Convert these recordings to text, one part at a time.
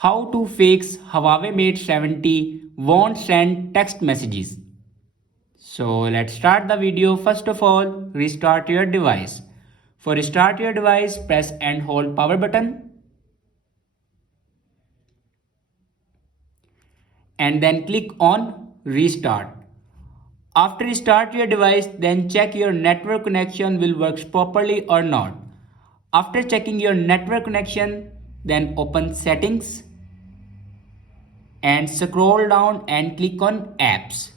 How to fix Huawei Mate 70 won't send text messages. So let's start the video. First of all, restart your device. For restart your device, press and hold power button and then click on restart. After restart your device, then check your network connection will work properly or not. After checking your network connection, then open settings and scroll down and click on apps.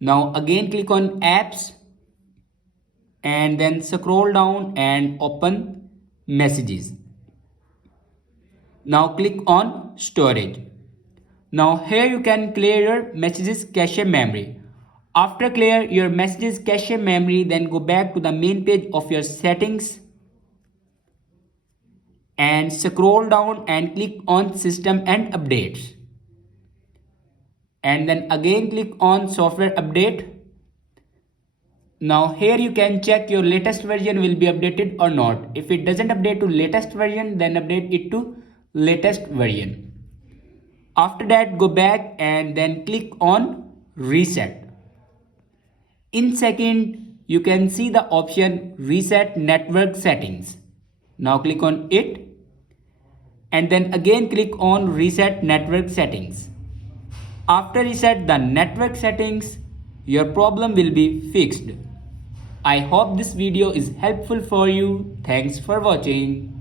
Now again click on apps and then scroll down and open messages. Now click on storage. Now here you can clear your messages cache memory. After clear your messages cache memory, then go back to the main page of your settings and scroll down and click on system and updates. And then again click on software update. Now here you can check your latest version will be updated or not. If it doesn't update to latest version, then update it to latest version. After that, go back and then click on reset. In second, you can see the option reset network settings. Now click on it and then again click on reset network settings. After reset the network settings, your problem will be fixed. I hope this video is helpful for you. Thanks for watching.